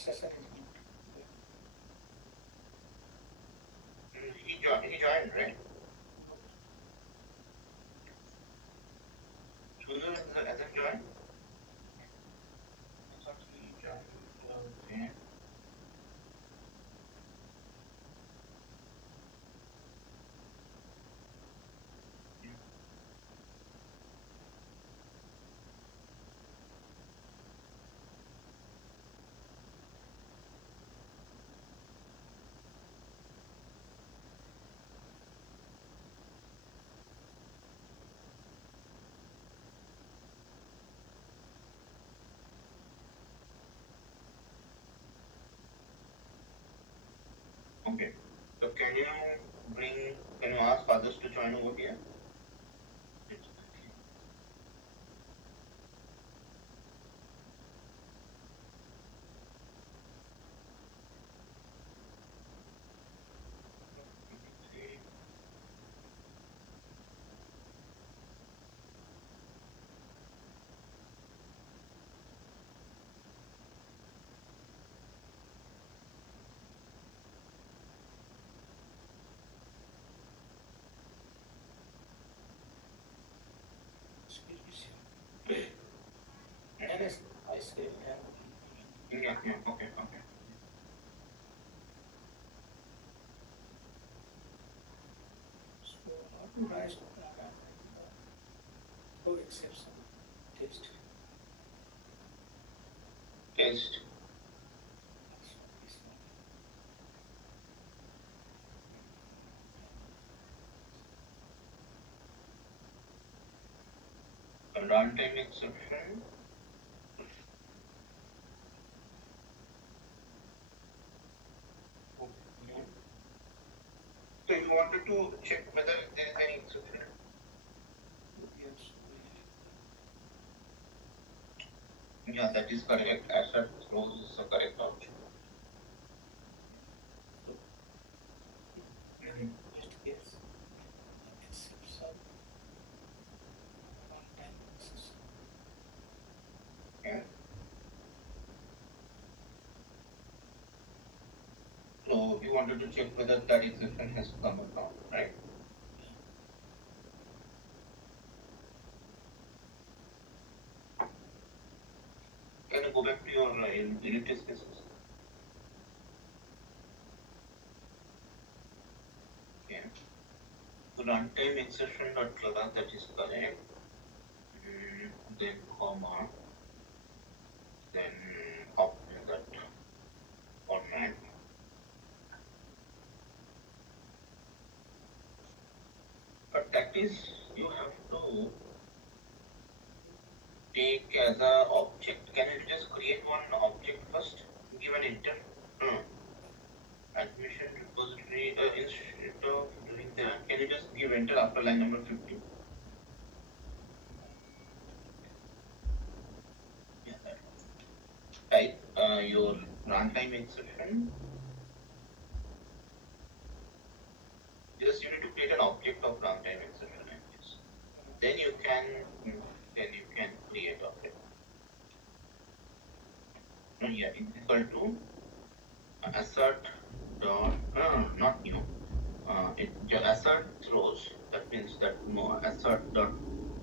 He joined, right? Susan hasn't joined? I thought he joined. Okay. Okay. So can you ask others to join over here? Yeah, okay. Test. A runtime exception. So you wanted to check whether there is any exception. Yeah, that is correct. Assert throws is the correct option. Yeah. So you wanted to check whether that exception has come or not, right? Can you go back to your unit test cases? Okay. So runtime exception dot class, that is correct. Then comma, then option that format. But that is, you have to take as a object. Can you just create one object first? Give an enter. Admission repository. Instead of doing that, can you just give enter after line number 50? Yeah, that one. Type your runtime exception. Just you need to create an object of runtime exception like this. Then you can create object. Yeah, it's equal to assert dot not new. It assert throws. That means that no assert dot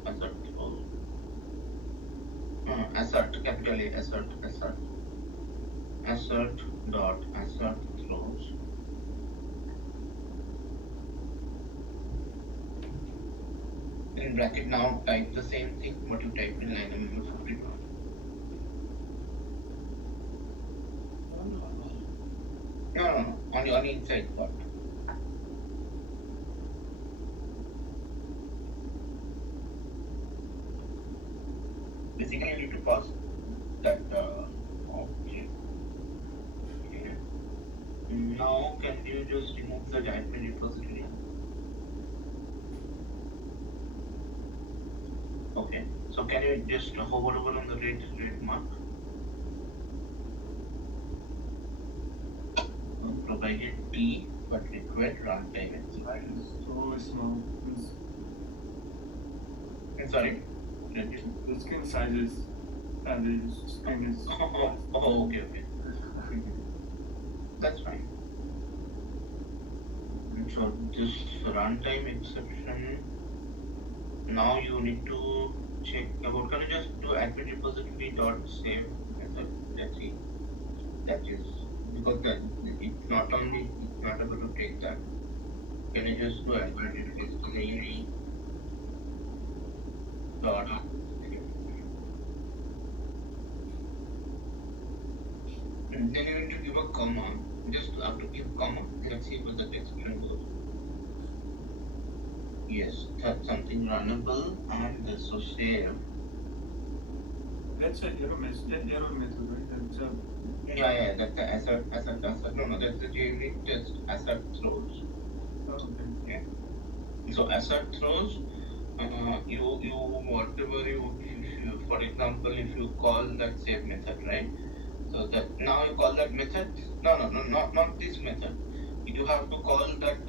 assert throws. Assert capital A assert dot assert throws. In bracket now type the same thing what you typed in line number 52. No, on the inside part. Basically, you need to pass that object. Okay. Now, can you just remove the diamond repository? Okay. So, can you just hover over on the red mark? Provided T but required runtime exception. So small. Sorry. The screen size is screen is. Okay. that's fine. And so this runtime exception, now you need to check about, can you just do admin repository dot save method? Let's see. That is because it's not able to take that. Can you just do admin repository dot and then you need to give a comma. Just have to give comma. Let's see what the exception goes. Yes, that's something runnable and so save. That's a error method, right? That's a Yeah, that's the assert. No, that's the JUnit test assert throws. okay. Yeah. So assert throws, you whatever you, for example, if you call that save method, right? So that now you call that method. No, not this method. You have to call that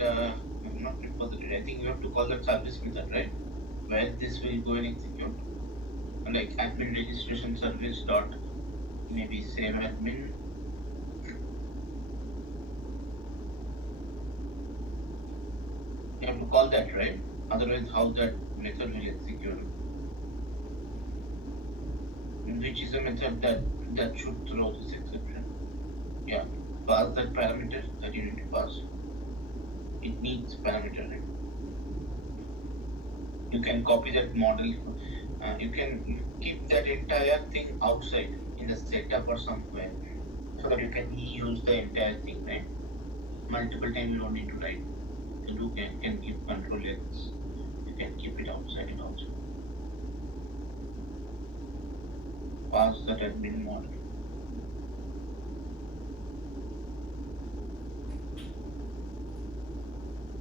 not repository. I think you have to call that service method, right? Where this will go and execute. Like admin registration service dot maybe save admin. You have to call that, right? Otherwise, how that method will execute? Which is a method that should throw this exception. Yeah, pass that parameter that you need to pass. It needs parameter, right? You can copy that model. You can keep that entire thing outside in the setup or somewhere, so that you can use the entire thing, right? Multiple times you don't need to write. You can keep control X. You can keep it outside and also pass that admin model.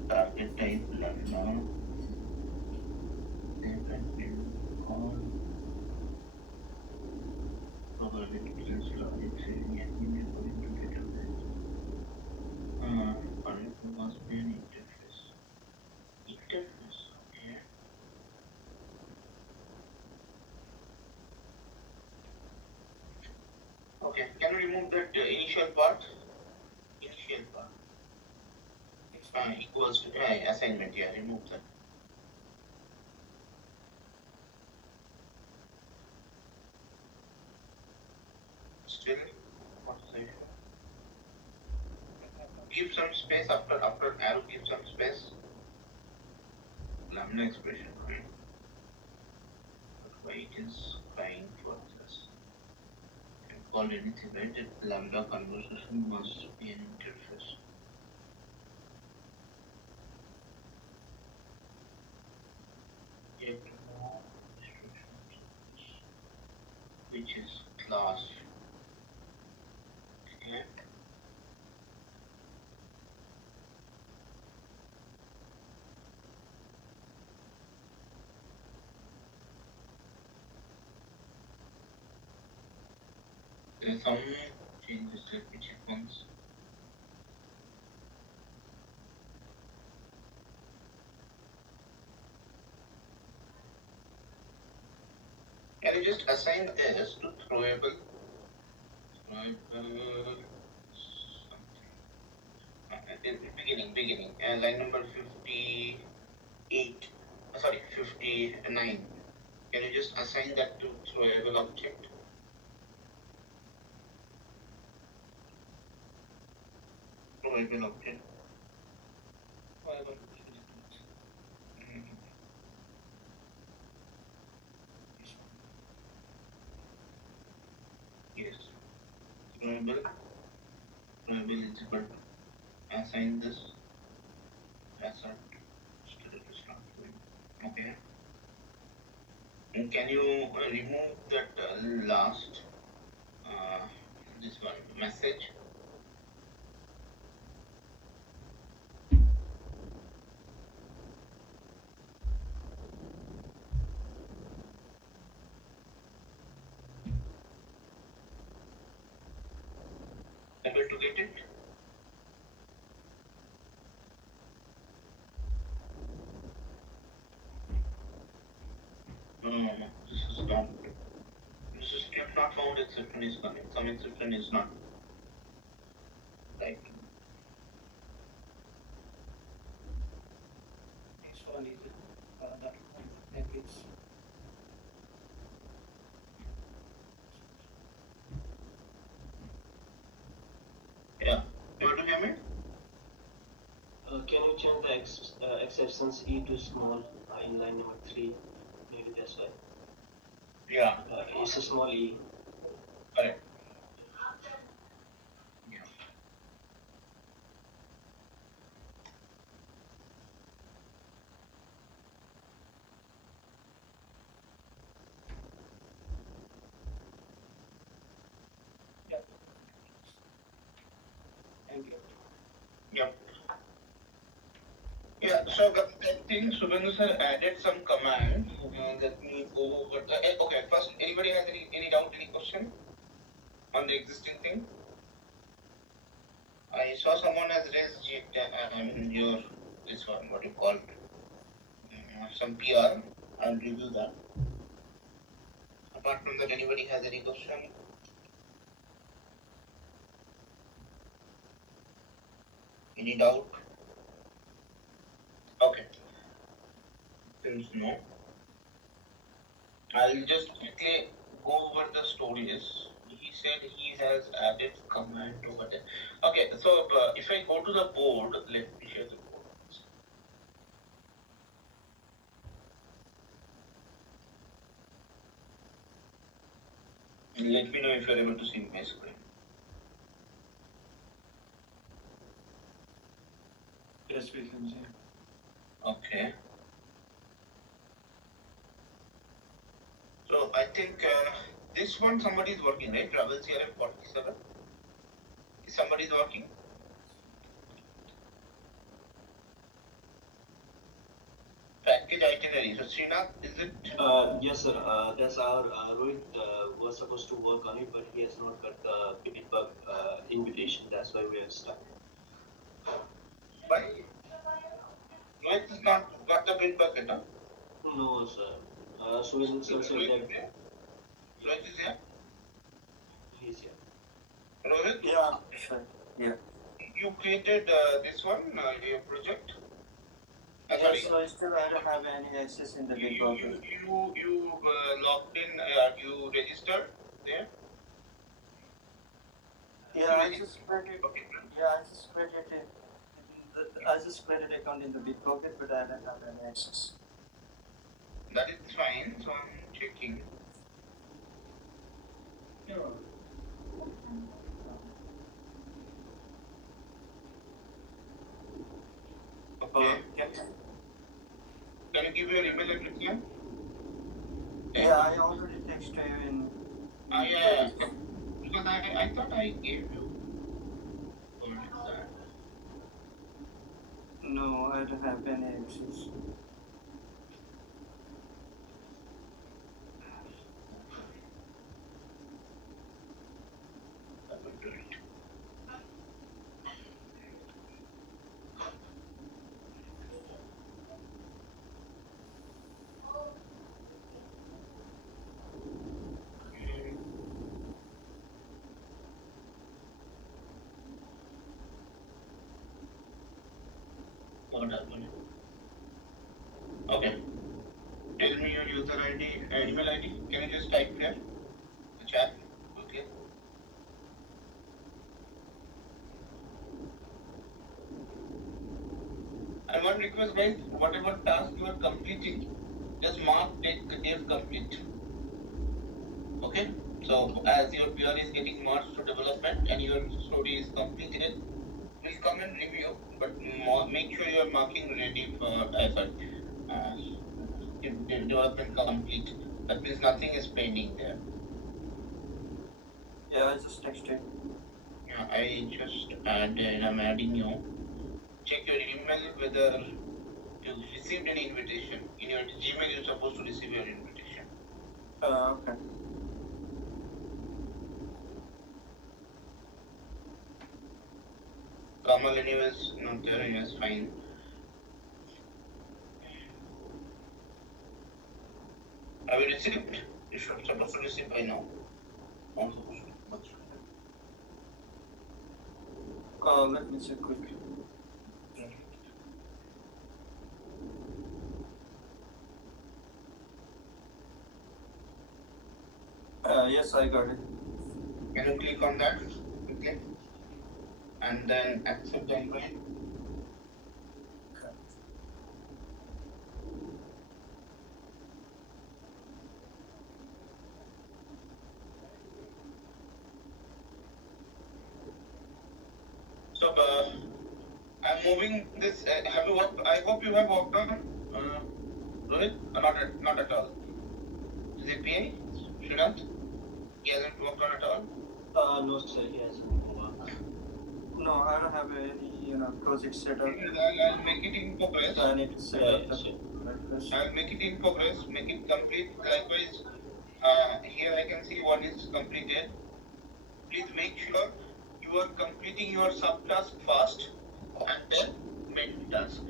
Target type lambda. Save admin call. Probabilities logic saving admin according to database. It must be an interface. Interface, okay. Okay, can we remove that initial part? Initial part. Equals to assignment, yeah, remove that. Still, what's the issue? Give some space after arrow, give some space. Lambda expression, right? But why it is crying for this? You can call anything, right? Lambda conversation must be an interface. Yet no instructions, which is class. Okay. There are some changes, let me check once. Can you just assign this to throwable? Throwable something. Beginning. Line number 58. Sorry, 59. Can you just assign that to throwable object? Throwable object. Yes. Throwable. Throwable is equal to assign this. Assert. Still it is not doing. Okay. And can you remove that last this one message? Able to get it? No. This is not. This is still not found exception is coming. Some exception is not. Right. Next one is that one. Maybe it's Yeah. You want to hear me? Can you change the exceptions E to small in line number 3? Maybe that's why. Yeah. It's a small E. Correct. Yeah. yeah. Thank you. Yep. Yeah, so but I think Subhendu sir added some command. Let me go over. Okay, first, anybody has any doubt, any question on the existing thing? I saw someone has raised your this one, what you call some PR. I'll review that. Apart from that, anybody has any question? Any doubt? Okay. Since no, I'll just quickly go over the stories. He said he has added command over there. Okay, so if I go to the board, let me share the board. Let me know if you're able to see my screen. Yes, we can see. Okay. So I think this one somebody is working, right? Travel CRM 47. Somebody is working. Package itinerary. So Srinath, is it? Yes, sir. That's our Rohit was supposed to work on it, but he has not got the feedback invitation. That's why we are stuck. Why? Rohit is not got the bid bucket, huh? No, sir. Subhendu sir said that Rohit is here. he's here. Rohit, Yeah, sure. Yeah. you created this one, your project. Yeah, Sorry. so still I don't have any access in the big bucket. You logged in. You registered there. Yeah, I just created. Okay. Yeah, I just created it. I just created account in the big bucket, but I don't have any access. That is fine. So I'm checking. Okay. Can you give your email address here? Yeah, I already texted you in. Yeah. Because I thought I gave you. Or like that. No, I don't have any access. I will do it. What happened? Okay. Tell me your user ID, email ID. Can you just type here? The chat. Okay. And one request, guys, whatever task you are completing, just mark take as complete. Okay? So as your PR is getting merged to development and your story is completed, please come and review, but make sure you are marking ready for development complete. That means nothing is pending there. Yeah, I just texted. Yeah, I just added, I'm adding you. Check your email whether you received any invitation. In your Gmail, you're supposed to receive your invitation. Okay. Kamal, anyways, not there, anyways, fine. Have you received? You should supposed to receive by now. Not supposed to. Let me check quickly. Yes, I got it. Can you click on that quickly? And then accept the invite. So I'm moving this. Have you worked? I hope you have worked on Rohit. Not at all. Is it PA? Shrinath? He hasn't worked on at all. No, sir, he hasn't worked. No, I don't have any project set up. I'll make it in progress. I need to set up the. I'll make it in progress. Make it complete. Likewise, here I can see one is completed. Please make sure you are completing your subtask first and then main task.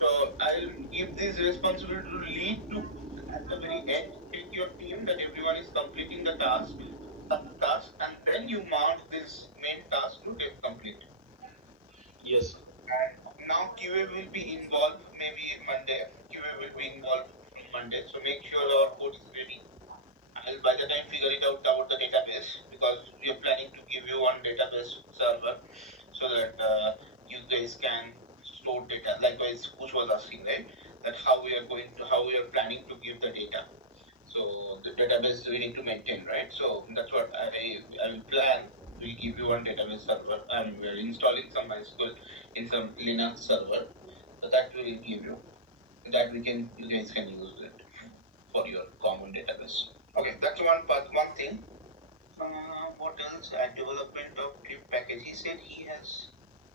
So I'll give this responsibility to lead to at the very end. Take your team that everyone is completing the task, and then you mount this main task to get complete. Yes. And now QA will be involved maybe Monday. QA will be involved from Monday. So make sure our code is ready. I'll by the time figure it out about the database, because we are planning to give you one database server so that you guys can store data. Likewise, Kush was asking, right? That how we are planning to give the data. So the database we need to maintain, right? So that's what I will plan. We'll give you one database server, and we're installing some MySQL in some Linux server. So that we will give you. That you guys can use it for your common database. Okay, that's one part, one thing. What else? Development of trip package. He said he has.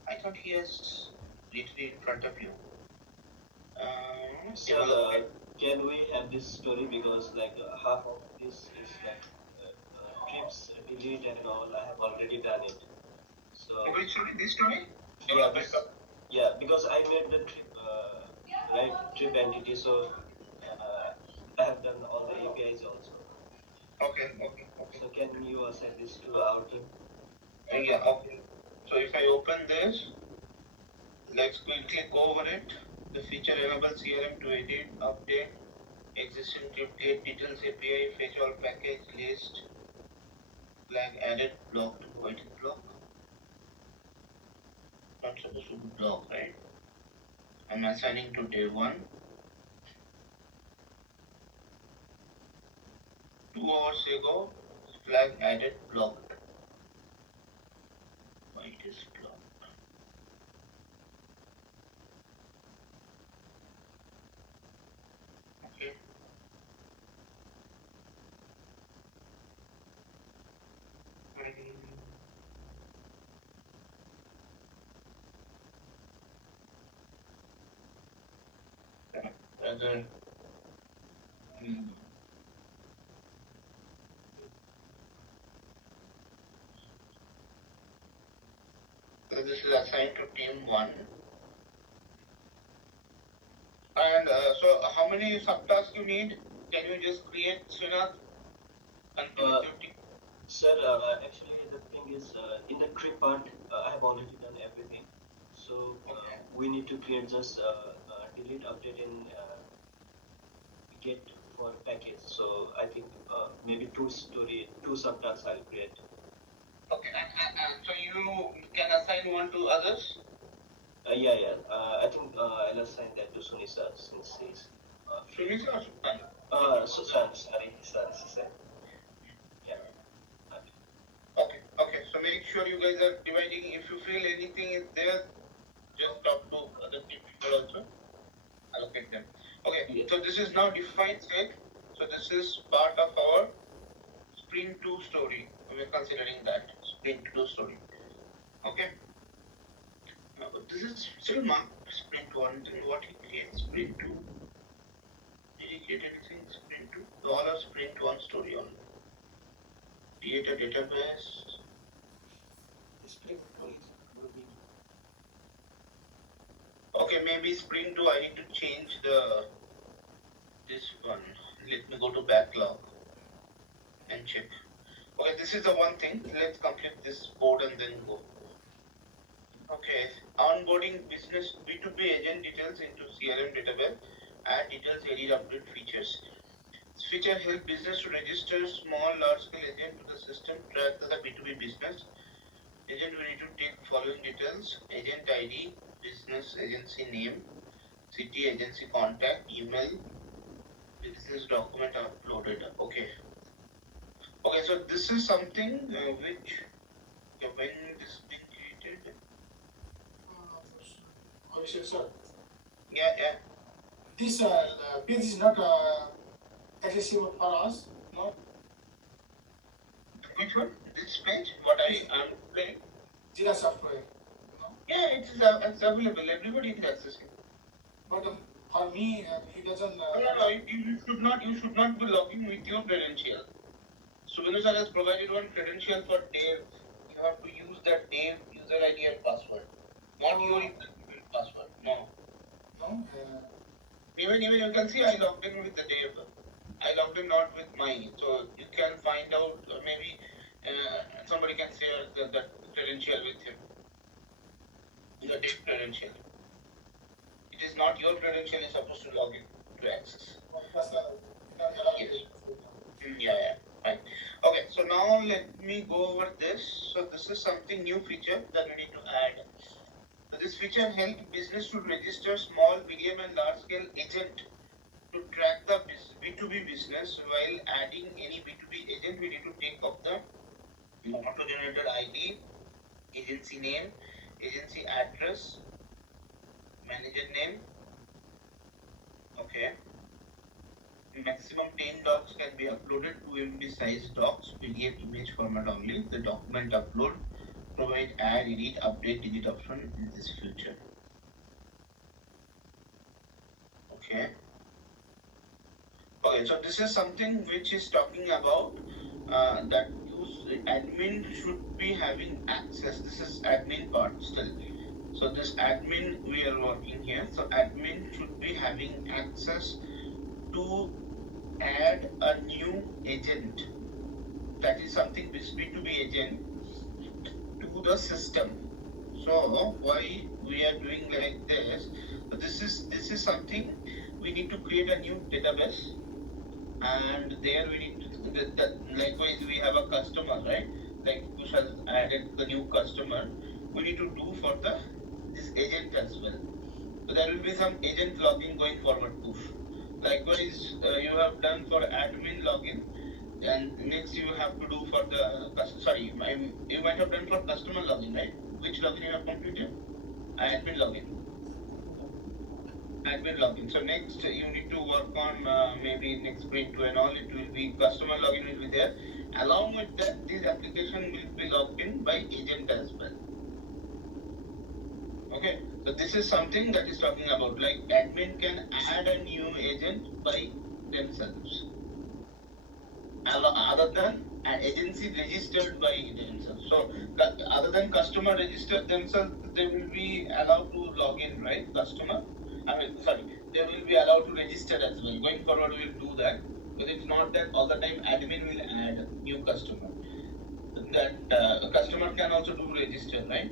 I thought he has written in front of you. So can we have this story, because like half of this is like trips, delete and all. I have already done it. So which story? This story? Yeah, because I made the trip, right, trip entity. So I have done all the APIs also. Okay. So can you assign this to our team? Yeah. Okay. So if I open this, let's quickly go over it. The feature enables CRM to edit, update existing trip details API, fetch all package list, flag added, blocked, voided block. Not supposed to be blocked, right? I'm assigning to day 1. 2 hours ago, flag added, blocked. Why it is blocked? Okay. Other. So this is assigned to team 1. And so how many subtasks you need? Can you just create, Srinath? Sir, actually the thing is, in the trip part, I have already done everything. So we need to create just delete, update, and get for package. So I think maybe two subtasks I'll create. Okay, and so you can assign one to others? Yeah. I think I'll assign that to Sunisa, since he's. Sunisa or Susan? Sorry, sir. Yeah. Okay. So make sure you guys are dividing. If you feel anything is there, just talk to other people also. Allocate them. Okay. Yeah. So this is now defined set. So this is part of our Sprint 2 story. We are considering that Sprint 2 story. Okay. This is still marked Sprint 1. Then what he creates Sprint 2? Did he create anything Sprint 2? All are Sprint 1 story only. Create a database. Sprint 2 will be. Okay, maybe Sprint 2 I need to change this one. Let me go to backlog and check. Okay, this is the one thing. Let's complete this board and then go. Okay, onboarding business B2B agent details into CRM database, add details, edit, update features. This feature help business to register small, large-scale agent to the system, track the B2B business. Agent will need to take following details: agent ID, business agency name, city, agency contact, email, business document uploaded. Okay. Okay, so this is something which when this been created. Abhishek sir, Yeah. this page is not accessible for us, no? Which one? This page? What I am playing? Jira software, no? Yeah, it's available. Everybody is accessing. But for me, it doesn't. No. You should not be logging with your credential. Subinu sir has provided one credential for Dave. You have to use that Dave user ID and password, not your password. No. No. Even you can see I logged in with the Dave. I logged in not with mine, so you can find out maybe somebody can share that credential with him. The Dave credential. It is not your credential. You're supposed to log in to access. Yes. Yeah. Fine. Okay, so now let me go over this. So this is something new feature that we need to add. So this feature helps business to register small, medium, and large scale agent to track the B2B business. While adding any B2B agent, we need to take up the auto-generated ID, agency name, agency address, manager name. Okay. Maximum 10 docs can be uploaded, 2 MB size docs, PDF image format only. The document upload, provide add, edit, update, delete option in this feature. Okay. Okay, so this is something which is talking about that admin should be having access. This is admin part still. So this admin we are working here. So admin should be having access to add a new agent. That is something B2B agent to the system. So why we are doing like this? This is something we need to create a new database, and there we need to likewise we have a customer, right? Like Kush has added the new customer. We need to do for this agent as well. So there will be some agent login going forward, Kush. Likewise, you have done for admin login, and next you have to do for the you might have done for customer login, right? Which login you have completed? Admin login. Admin login. So next you need to work on maybe next sprint 2 and all. It will be customer login will be there. Along with that, this application will be logged in by agent as well. Okay, so this is something that is talking about like admin can add a new agent by themselves. Other than an agency registered by themselves. So other than customer registered themselves, they will be allowed to log in, right? They will be allowed to register as well. Going forward, we will do that. But it's not that all the time admin will add new customer. That a customer can also do register, right?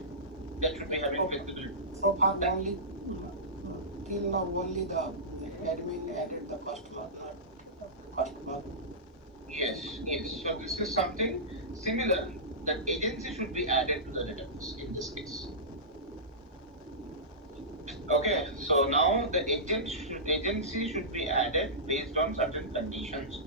That should be having flexibility. So far, only till now, only the admin added the customer, not customer. Yes. So this is something similar that agency should be added to the database in this case. Okay, so now the agency should be added based on certain conditions.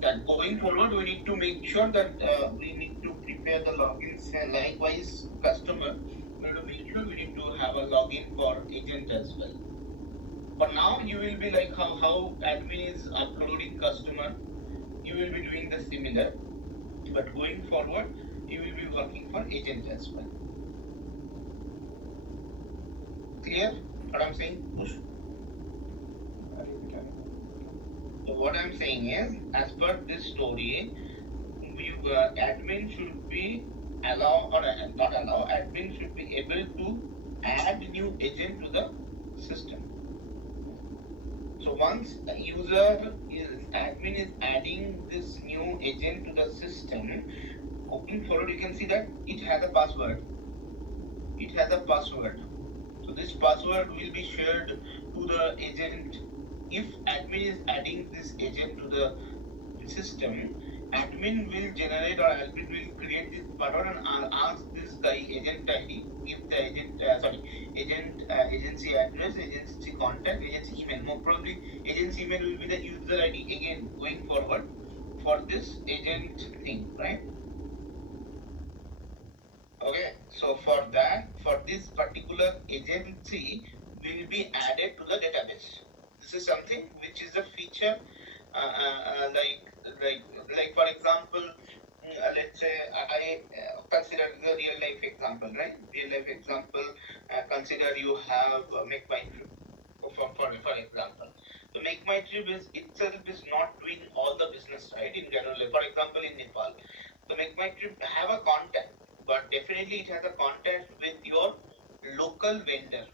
That going forward, we need to make sure that we need to prepare the logins. Likewise, customer, we need to make sure we need to have a login for agent as well. For now, you will be like how admin is uploading customer, you will be doing the similar. But going forward, you will be working for agent as well. Clear what I'm saying? So what I'm saying is, as per this story, admin should be admin should be able to add new agent to the system. So once a user is admin is adding this new agent to the system, going forward, you can see that it has a password. It has a password. So this password will be shared to the agent. If admin is adding this agent to the system, admin will generate or admin will create this password and ask this guy agent ID, give the agency address, agency contact, agency email. More probably, agency email will be the user ID again going forward for this agent thing, right? Okay, so for that, for this particular agency will be added to the database. This is something which is a feature, like for example, let's say I consider the real life example, right? Real life example. Consider you have make my trip for example. So make my trip is itself is not doing all the business, right? In general, for example, in Nepal, so make my trip have a contact, but definitely it has a contact with your local vendor,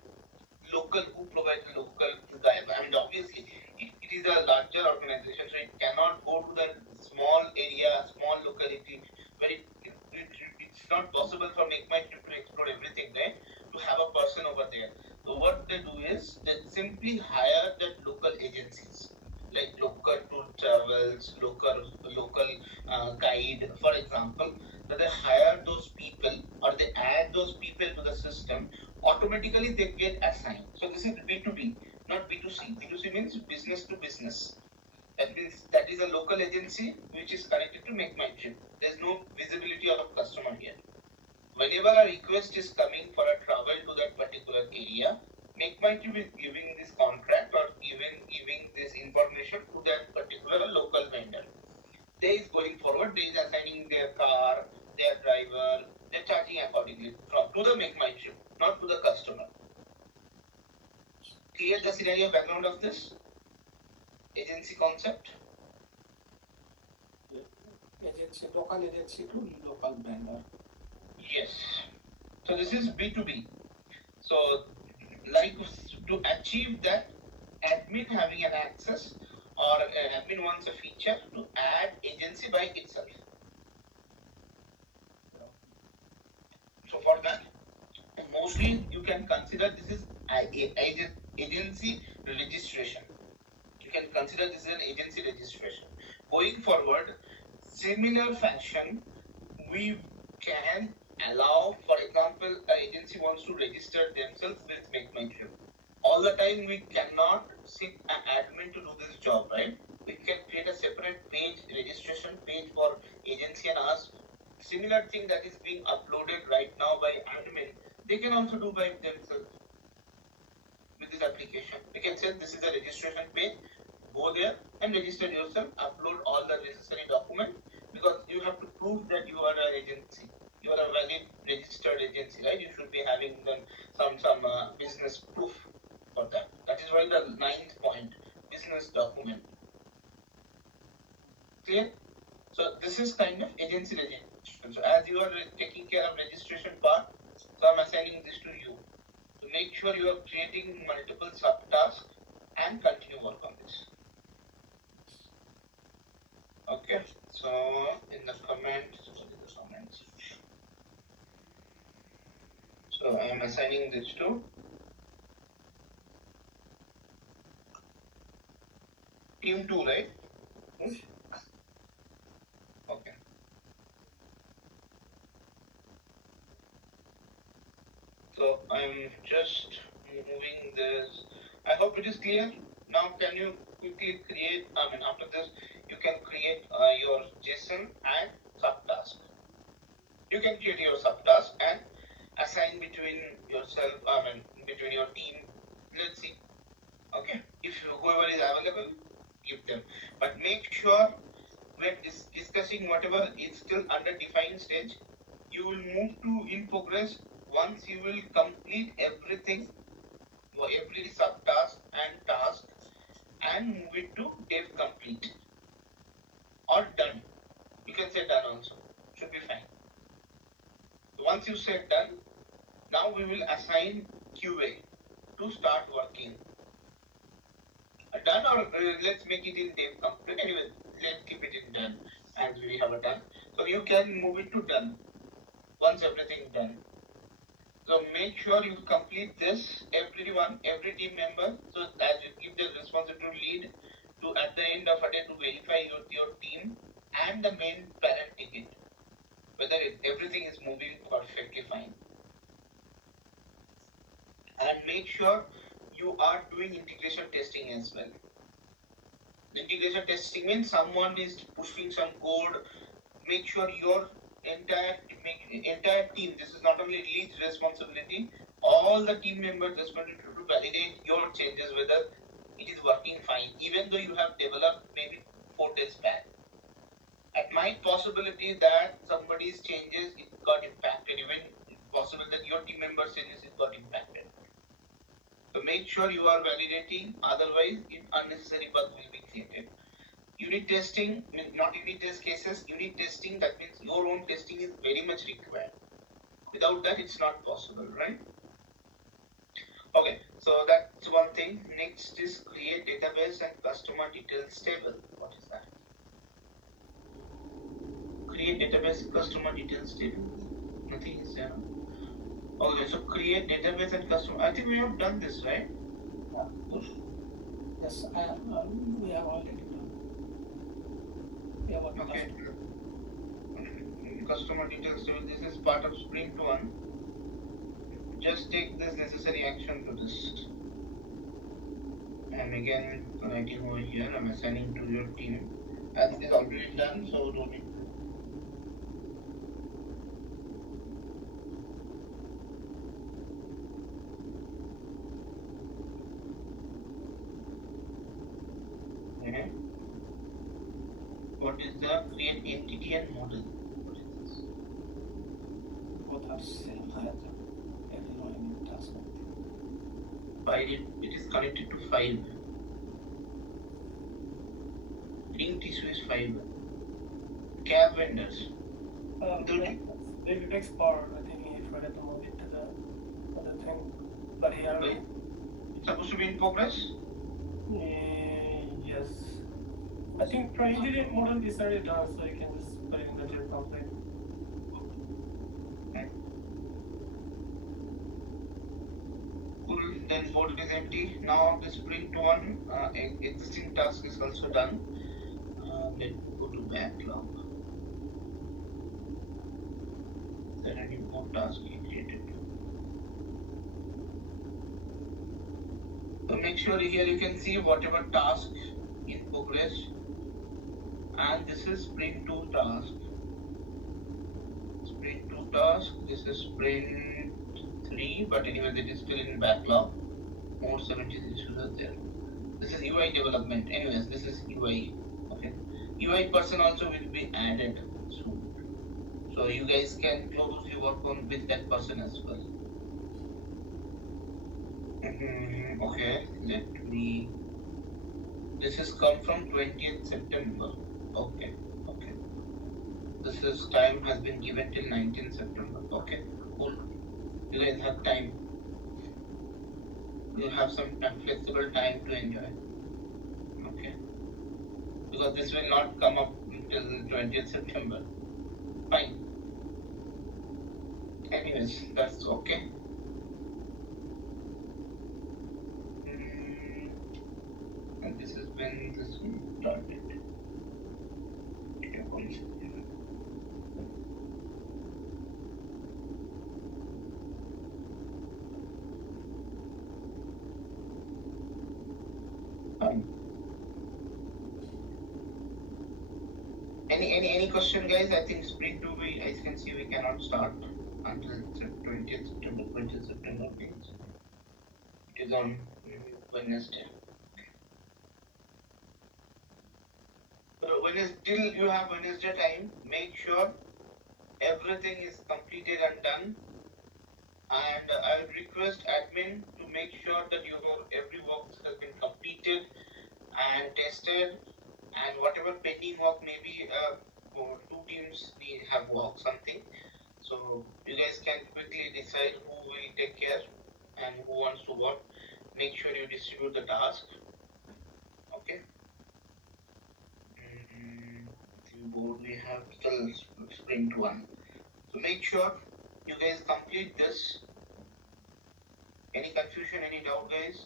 local who provides local guy. I mean, obviously, it is a larger organization, so it cannot go to the small area, small locality where it's not possible for make my trip to explore everything, right? To have a person over there. So what they do is they simply hire that local agencies like local tour travels, local guide, for example. So they hire those people or they add those people to the system. Automatically they get assigned. So this is B2B, not B2C. B2C means business to business. That means that is a local agency which is connected to Make My Trip. There's no visibility of customer here. Whenever a request is coming for a travel to that particular area, Make My Trip is giving this contract or giving this information to that particular local vendor. They is going forward, they is assigning their car, their driver, they're charging accordingly from to the Make My Trip, not to the customer. Clear the scenario background of this agency concept? Agency, local agency to local vendor. Yes. So this is B2B. So like to achieve that, admin having an access or admin wants a feature to add agency by itself. So for that, mostly you can consider this is agency registration. You can consider this as an agency registration. Going forward, similar fashion, we can allow, for example, an agency wants to register themselves with Make My Trip. All the time we cannot sit an admin to do this job, right? We can create a separate page, registration page for agency and us. Similar thing that is being uploaded right now by admin, they can also do by themselves with this application. We can say this is a registration page, go there and register yourself, upload all the necessary documents because you have to prove that you are an agency. You are a valid registered agency, right? You should be having some business proof for that. That is why the 9th point, business document. Clear? So this is kind of agency registration. So as you are taking care of registration part, so I'm assigning this to you. So make sure you are creating multiple subtasks and continue work on this. Okay, so in the comments, so I am assigning this to team 2, right? Okay. So I'm just moving this. I hope it is clear. Now can you quickly create, after this, you can create your JSON and subtask. You can create your subtask and assign between yourself, between your team. Let's see. Okay. If whoever is available, give them. But make sure we're discussing whatever is still under defined stage. You will move to in progress once you will complete everything, every subtask and task, and move it to dev complete or done. You can say done also. Should be fine. Once you say done, now we will assign QA to start working. A done, or let's make it in dev complete. Anyway, let's keep it in done as we have a done. So you can move it to done once everything is done. So make sure you complete this, everyone, every team member. So as you give the responsibility lead to at the end of a day to verify your team and the main parent ticket, whether everything is moving perfectly fine. And make sure you are doing integration testing as well. Integration testing means someone is pushing some code. Make sure your entire team. This is not only lead's responsibility. All the team members responsibility to validate your changes whether it is working fine, even though you have developed maybe 4 days back. It might possibility that somebody's changes it got impacted. Even it's possible that your team member's changes it got impacted. So make sure you are validating, otherwise unnecessary bugs will be created. Unit testing, not unit test cases, unit testing, that means your own testing is very much required. Without that, it's not possible, right? Okay, so that's one thing. Next is create database and customer details table. What is that? Create database customer details table. Nothing is there. Okay, so create database and customer. I think we have done this, right? Yeah. Yes, we have already done. We have already Okay. done. Customer details table. This is part of sprint 1. Just take this necessary action to this. And again, writing over here, I'm assigning to your team. As it is already done, so don't need. Okay. What is the create entity and model? What is this? Both are same as every task. File it is connected to file. Linked issue is file. Cab vendors. If it takes power, I think he forgot to move it to the other thing. But he already. It's supposed to be in progress? Yes. I think for engineering model is already done, so you can just put it in the dev complete. Okay. Cool. Then board is empty. Now the sprint 1 existing task is also done. Let's go to backlog. There are any more tasks created. So make sure here you can see whatever task in progress, and this is sprint 2 task. Sprint 2 task. This is sprint 3, but anyway, it is still in backlog. More 70 issues are there. This is UI development. Anyways, this is UI. Okay. UI person also will be added soon. So you guys can closely work on with that person as well. Okay, let me. This is come from 20th September. Okay. This is time has been given till 19th September. Okay, cool. You guys have time. You have some flexible time to enjoy. Okay. Because this will not come up until 20th September. Fine. Anyways, that's okay. And this is when this started. Okay, one second. Fine. Any question, guys? I think sprint 2 I can see we cannot start until 20th September. 20th September means it is on Wednesday. So when is till you have Wednesday time, make sure everything is completed and done. And I would request admin to make sure that your every work has been completed and tested, and whatever pending work maybe two teams need have work something. So you guys can quickly decide who will take care and who wants to work. Make sure you distribute the task. board we have still sprint 1. So make sure you guys complete this. Any confusion, any doubt, guys?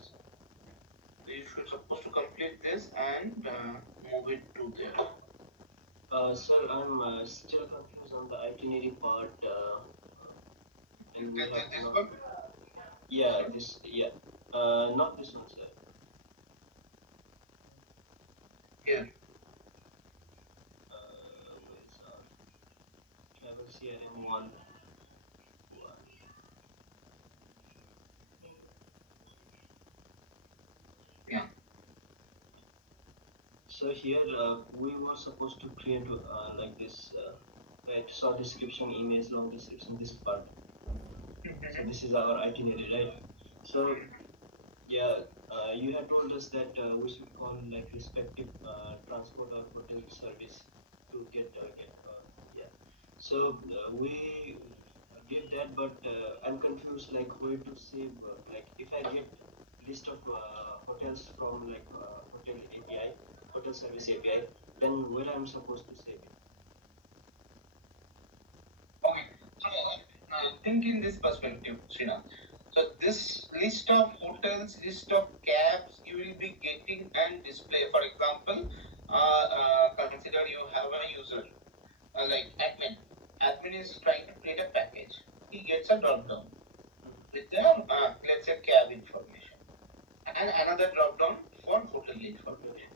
So you should supposed to complete this and move it to there. Sir, I'm still confused on the itinerary part. And we have This not. one? Yeah, not this one, sir. Here. Where's our travel CRM one? Yeah. So here we were supposed to create like this, right? Short description, image, long description, this part. So this is our itinerary, right? So yeah, you have told us that we should call like respective transport or hotel service to get yeah. So we did that, but I'm confused like where to save. Like if I get list of hotels from like hotel API, hotel service API, then where I'm supposed to save it? Okay. So think in this perspective, Srinath. So this list of hotels, list of cabs you will be getting and display. For example, consider you have a user like admin. Admin is trying to create a package. He gets a drop down with the let's say cab information and another drop down for hotel information.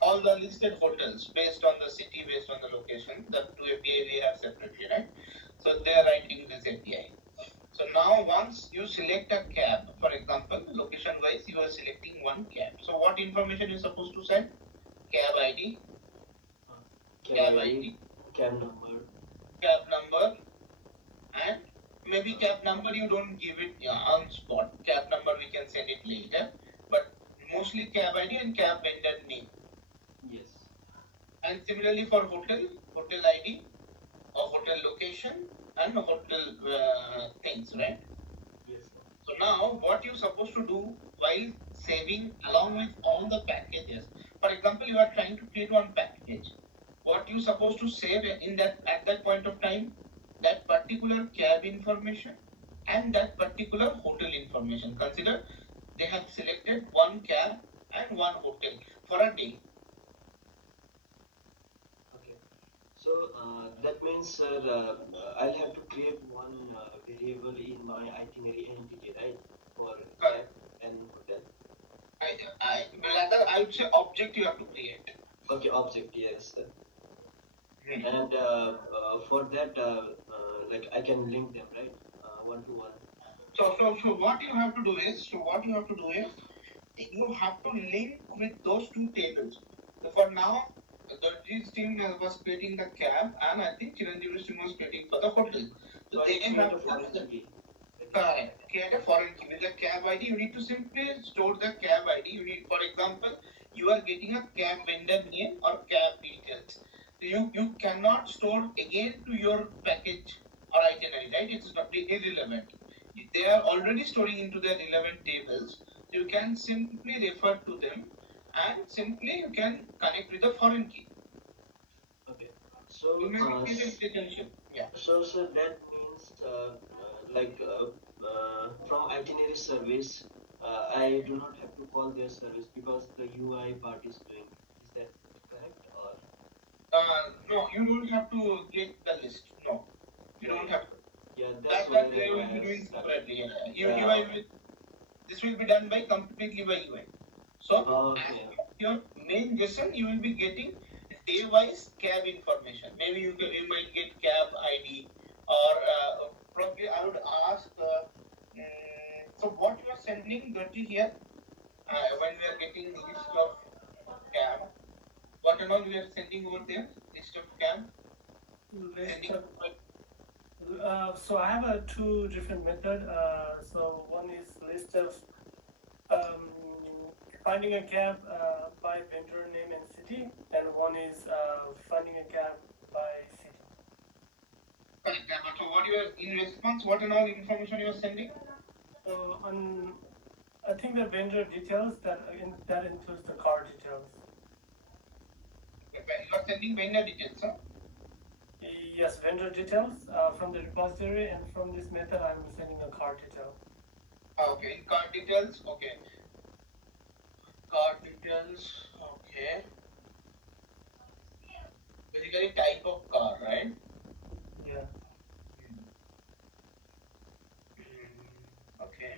All the listed hotels based on the city, based on the location, the two API we have separately, right? So they are writing this API. So now once you select a cab, for example, location wise, you are selecting one cab. So what information you supposed to send? Cab ID, Cab ID, cab number, and maybe cab number you don't give it on spot. Cab number we can send it later, but mostly cab ID and cab vendor name. Yes. And similarly for hotel ID or hotel location and hotel things, right? Yes. So now what you're supposed to do while saving along with all the packages. For example, you are trying to create one package. What you supposed to save in that at that point of time, that particular cab information and that particular hotel information. Consider they have selected one cab and one hotel for a day. Okay. So that means, sir, I'll have to create one variable in my itinerary entity, right, for cab and hotel. Rather, I would say object you have to create. Okay, object, yes, sir. Hmm. And for that, like I can link them, right, one to one. So what you have to do is, you have to link with those two tables. So for now, the G's team was creating the cab, and I think Chiranjeevi's team was creating for the hotel. So they have a foreign key. correct. Create a foreign key with the cab ID. You need to simply store the cab ID. You need, for example, you are getting a cab vendor name or cab details. So you cannot store again to your package or itinerary, right? It's not irrelevant. They are already storing into their relevant tables. You can simply refer to them and simply you can connect with the foreign key. Okay. So You may create a relationship. Yeah. so that means like from itinerary service, I do not have to call their service because the UI part is doing. Is that correct or? No, you don't have to get the list. No, you don't have to. Yeah, that's That why they will I be have doing started. separately. This will be done by completely by UI. So Okay. your main lesson you will be getting day wise cab information. Maybe you might get cab ID or probably I would ask. So what you are sending Gurji here when we are getting list of cab, what and all we are sending over there? List of cab. So I have two different method. So one is list of finding a cab by vendor name and city, and one is finding a cab by city. Correct. So what you are in response? What and all information you are sending? So on, I think the vendor details that includes the car details. you are sending vendor details, huh? Yes, vendor details from the repository, and from this method, I'm sending a card detail. Okay, in card details, okay. Card details, okay. Basically type of car, right? Yeah. Okay.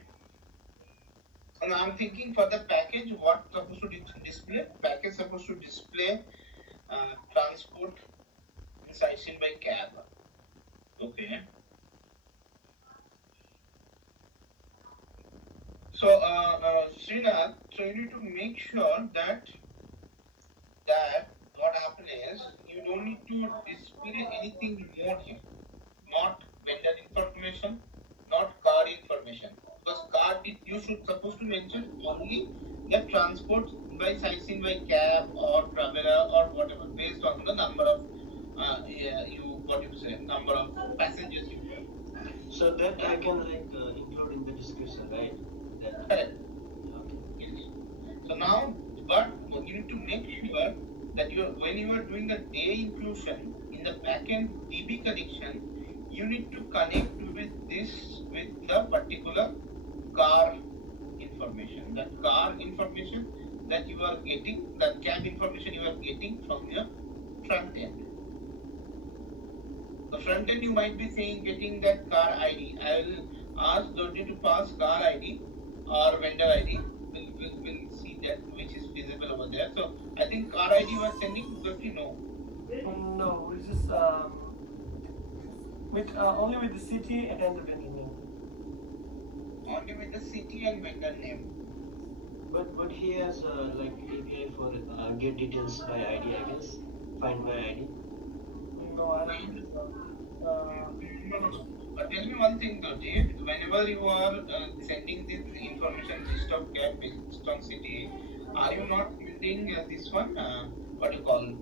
So now I'm thinking for the package, what supposed to display? Package supposed to display transport sightseeing by cab. Okay. So Srinath, so you need to make sure that what happens is you don't need to display anything more here. Not vendor information, not card information. Because card you should supposed to mention only the transport by sightseeing by cab or traveler or whatever based on the number of number of passengers you have. So that I can include in the description, right? That Correct. okay. Yes. So now, but you need to make sure that when you are doing the day inclusion in the backend DB connection, you need to connect with the particular car information. That car information that you are getting, that cab information you are getting from your front end. The front end you might be saying getting that car ID. I will ask Dodgy to pass car ID or vendor ID. We'll see that which is feasible over there. So I think car ID you are sending, Dodgy, no. No, we just with only with the city and the vendor name. Only with the city and vendor name. But he has API for get details by ID, I guess. Find by ID. No, I don't think so. No. Tell me one thing, Dodgy. Whenever you are sending this information list of cab based on city, are you not using this one? What do you call?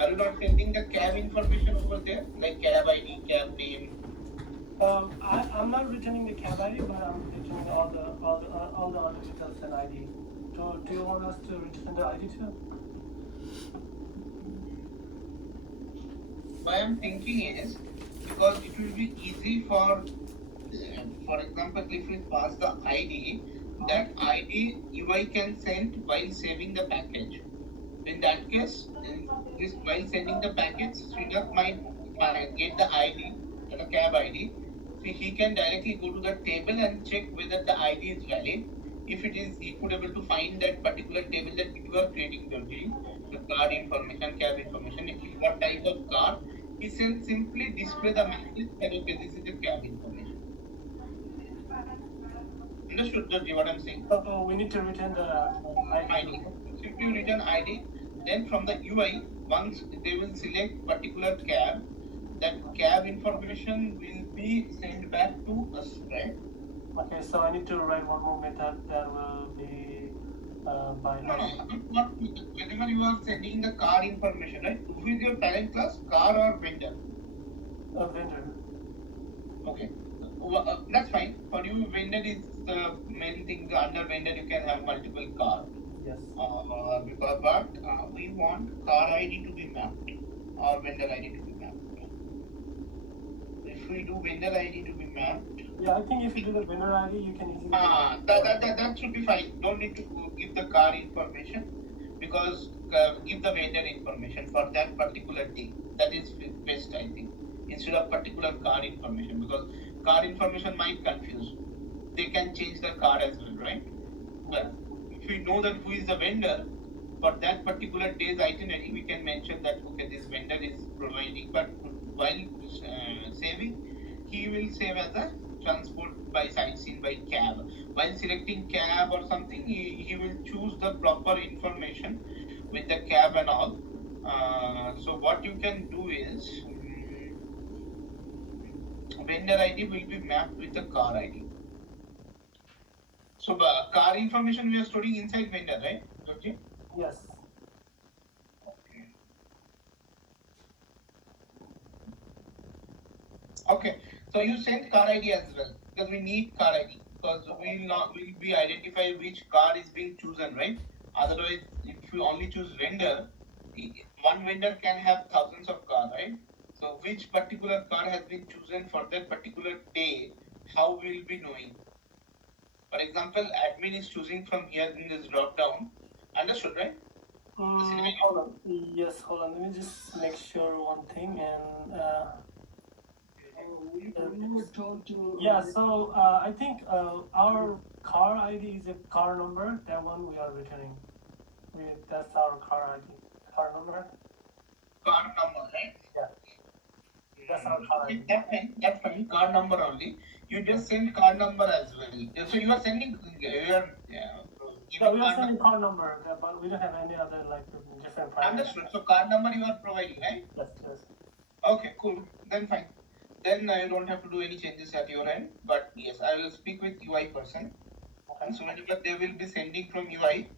Are you not sending the cab information over there, like cab ID, cab name? I'm not returning the cab ID, but I'm returning all the other details and ID. Do you want us to return the ID too? What I'm thinking is because it will be easy for example, if we pass the ID, that ID UI can send while saving the package. In that case, while sending the package, Srinath might get the ID, the cab ID. So he can directly go to the table and check whether the ID is valid. If it is, he could able to find that particular table that you are creating the card information, cab information, what type of car. He can simply display the message that okay, this is the cab information. Understood, Dodgy, what I'm saying? So we need to return the ID. Simply return ID. Then from the UI, once they will select particular cab, that cab information will be sent back to us, right? Okay, so I need to write one more method that will be by No, not whenever you are sending the car information, right? Who is your parent class, car or vendor? vendor. Okay. That's fine. For you, vendor is the main thing. Under vendor, you can have multiple car. Yes. But we want car ID to be mapped or vendor ID to be mapped. If we do vendor ID to be mapped, Yeah, I think if you do the vendor ID, you can easily. that should be fine. Don't need to give the car information because give the vendor information for that particular day. That is best, I think, instead of particular car information because car information might confuse. They can change the car as well, right? But if we know that who is the vendor for that particular day's itinerary, we can mention that okay, this vendor is providing, but while saving, he will save as a transport by sightseeing by cab. While selecting cab or something, he will choose the proper information with the cab and all. So what you can do is vendor ID will be mapped with the car ID. So car information we are storing inside vendor, right? Okay. Yes. Okay. So you send car ID as well because we need car ID because we'll be identify which car is being chosen, right? Otherwise, if you only choose vendor, one vendor can have thousands of cars, right? So which particular car has been chosen for that particular day, how we'll be knowing? For example, admin is choosing from here in this drop down. Understood, right? Hold on. Yes, hold on. Let me just make sure one thing. And We were told to. yeah, so I think our car ID is a car number. That one we are returning. That's our car ID. Car number. Car number, right? Yeah. That's our car ID. That's fine. Card number only. You just send card number as well. So you are sending your Yeah, we are sending card number, but we don't have any other like different primary. Understood. So card number you are providing, right? Yes, yes. Okay, cool. Then fine. Then you don't have to do any changes at your end. But yes, I will speak with UI person. Okay. So whenever they will be sending from UI,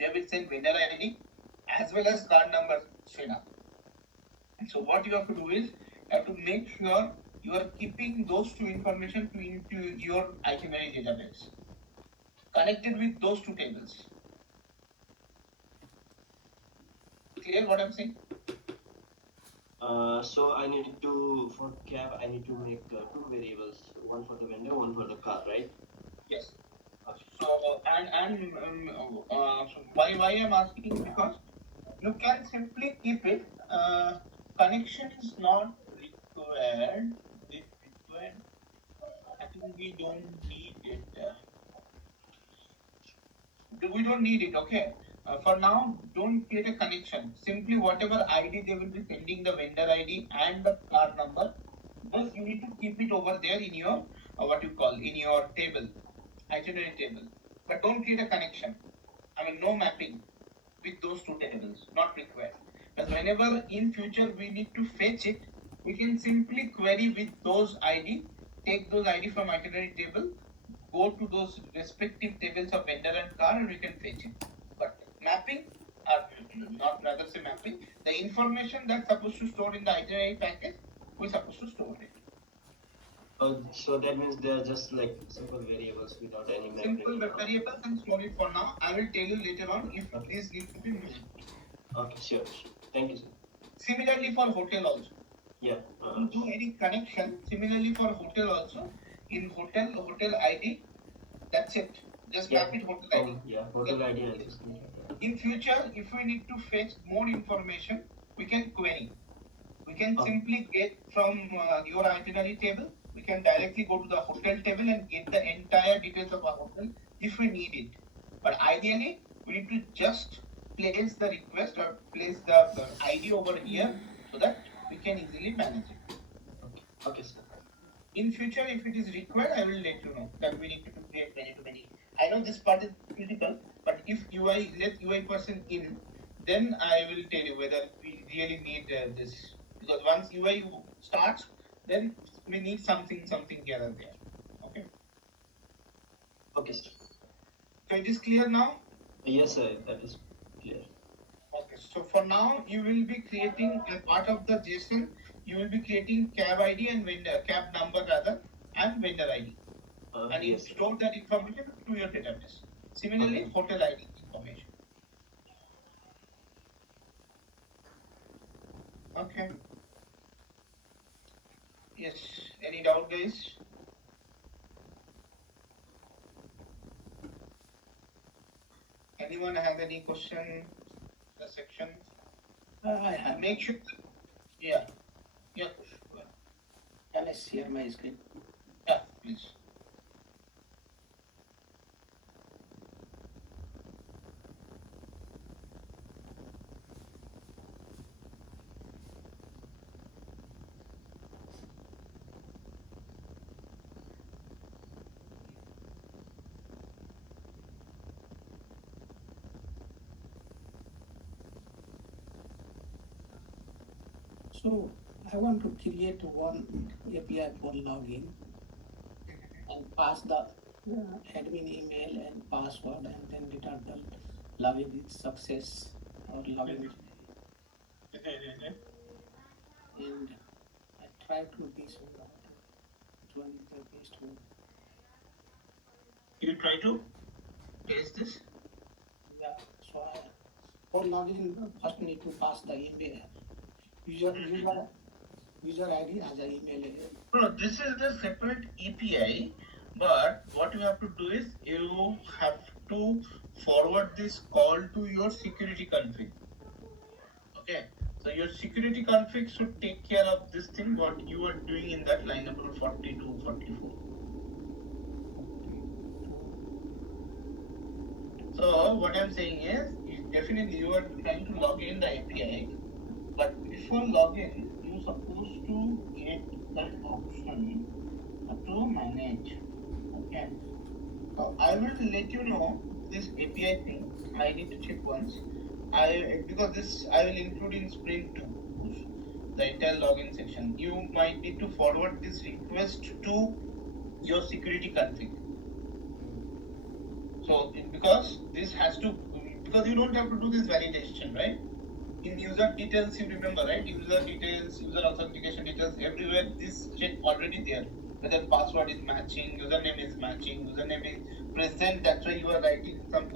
they will send vendor ID as well as card number straight up. So what you have to do is you have to make sure you are keeping those two information into your itinerary database connected with those two tables. Clear what I'm saying? So I need to, for cab, I need to make two variables, one for the vendor, one for the car, right? Yes. So so why I'm asking, because you can simply keep it. Connection is not required. I think we don't need it. We don't need it. Okay. For now, don't create a connection. Simply whatever ID they will be sending, the vendor ID and the car number, just you need to keep it over there in your what you call in your table, itinerary table. But don't create a connection. I mean, no mapping with those two tables, not required. Because whenever in future we need to fetch it, we can simply query with those ID, take those ID from itinerary table, go to those respective tables of vendor and car, and we can fetch it. But mapping, or not rather say mapping, the information that's supposed to store in the itinerary package, we're supposed to store it. So that means they are just like simple variables without any mapping. Simple variables and store it for now. I will tell you later on if this needs to be mapped. Okay, sure. Thank you, sir. Similarly for hotel also. Yeah. Don't do any connection. Similarly for hotel also. In hotel ID, that's it. Just map it hotel ID. Yeah, hotel ID. In future, if we need to fetch more information, we can query. We can simply get from your itinerary table, we can directly go to the hotel table and get the entire details of our hotel if we need it. But ideally, we need to just place the request or place the ID over here so that we can easily manage it. Okay, sir. In future, if it is required, I will let you know that we need to create many. I know this part is critical, but if UI let UI person in, then I will tell you whether we really need this. Because once UI starts, then we need something here and there. Okay. Okay, sir. So it is clear now? Yes, sir. That is clear. Okay. So for now, you will be creating a part of the JSON. You will be creating cab ID and vendor cab number rather and vendor ID, and you store that information to your database. Similarly, hotel ID information. Okay. Yes. Any doubt, guys? Anyone have any question? The section. I have. Make sure. Yeah. Yeah. Can I share my screen? Yeah. Please. So I want to create one API for login and pass the admin email and password and then return the login is success or login. And I try to this one. Which one is the best one? You try to test this. Yeah. So for login, first need to pass the email user ID as an email. No, this is the separate API, but what you have to do is you have to forward this call to your security config. Okay, so your security config should take care of this thing what you are doing in that line number 42, 44. So what I'm saying is definitely you are trying to log in the API, but before login, you're supposed to get that option to manage. Okay. So I will let you know this API thing. I need to check once. Because this I will include in sprint 2 the entire login section. You might need to forward this request to your security config. So because this has to, because you don't have to do this validation, right? In user details, you remember, right? User details, user authentication details, everywhere this check already there. Whether password is matching, username is matching, username is present. That's why you are writing some